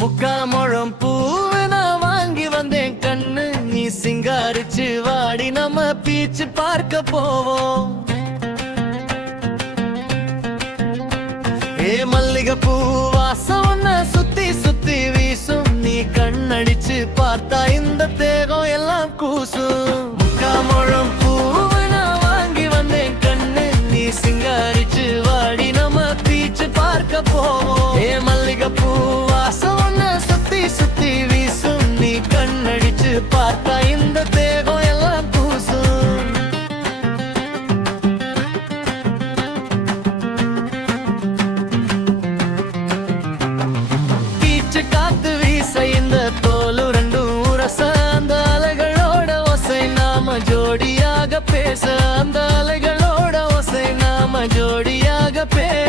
முக்காமுழம் பூவை நான் வாங்கி வந்தேன் கண்ணு, நீ சிங்காரிச்சு வாடி நம்ம பீச்சு பார்க்க போவோம். ஏ மல்லிகை பூ வாசம் ஒன்ன சுத்தி சுத்தி வீசும், நீ கண்ணடிச்சு பார்த்தா இந்த தேகம் எல்லாம் கூசும். முக்காமுழம் பூவை நான் வாங்கி வந்தேன் கண்ணு, நீ சிங்காரிச்சு வாடி நம்ம பீச்சு பார்க்க போவோம். ஏ மல்லிகை பூ வாசம் சுத்தி சுத்தி வீசும், நீ கண்ணடிச்சு பார்த்தா இந்த தேகம் எல்லாம் பூசும். பீச்சு காத்து வீச இந்த தோலு ரெண்டும் உரச, அந்த அலைகளோட ஓசை நாம ஜோடியாக பேச, அந்த அலைகளோட ஓசை நாம ஜோடியாக பேச.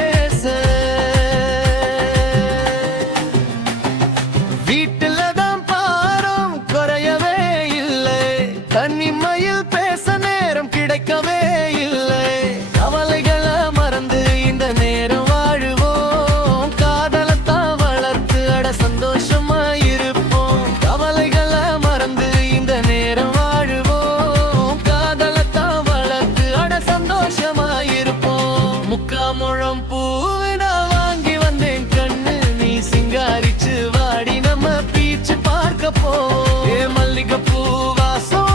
தனிமையில் பேச நேரம் கிடைக்கவே இல்லை, கவலைகளை மறந்து இந்த நேரம் வாழுவோம். காதலத்தான் வளர்த்து அட சந்தோஷமாயிருப்போம், கவலைகளை மறந்து இந்த நேரம் வாழுவோம். காதலத்தான் வளர்த்து அட சந்தோஷமாயிருப்போம். முக்காமுழம் பூவை நான் வாங்கி வந்தேன் கண்ணு, நீ சிங்காரிச்சு வாடி நம்ம பீச்சு பார்க்க போவோம். ஏ மல்லிகை பூ வாசம்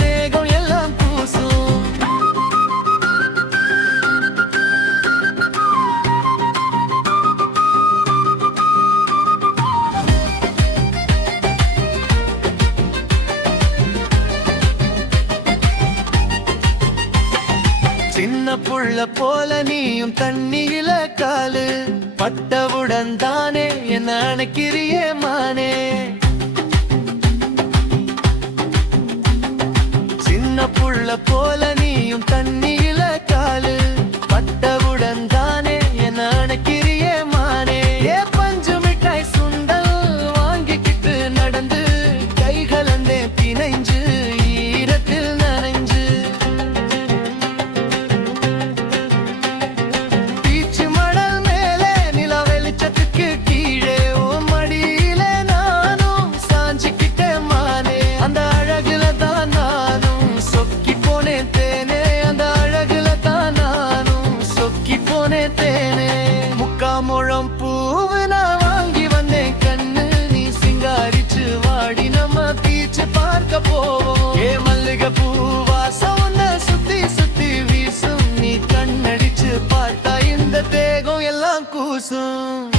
தேகம் எல்லாம் பூசும். சின்ன புள்ள போல நீயும் தண்ணியில காலு பட்டவுடன் தானே என்ன அணைக்கிறியே மானே. புள்ள போல நீயும் தண்ணியில காலு பட்டவுடன் தானே என்ன அணைக்கிறியே மானே. ஏ பஞ்சு மிட்டாய் சுண்டல் வாங்கிக்கிட்டு நடந்து கைகளந்தே பிணைஞ்சு ஈரத்தில் நனைஞ்சு, பீச்சு மடல் மேலே நில வெளிச்சத்துக்கு கீழே உன் மடியில நானும் சாஞ்சிக்கிட்டே மானே. அந்த அழகுல தான் நானும் சொக்கி போனேன் தேனே, அந்த அழகுல தான் நானும் சொக்கி போனேன் தேனே. முக்காமுழம் பூவை நான் வாங்கி வந்தேன் கண்ணு, நீ சிங்காரிச்சு வாடி நம்ம பீச்சு பார்க்க போவோம். ஏ மல்லிகை பூ வாசம் ஒன்ன சுத்தி சுத்தி வீசும், நீ கண்ணடிச்சு பார்த்தா இந்த தேகம் எல்லாம் கூசும்.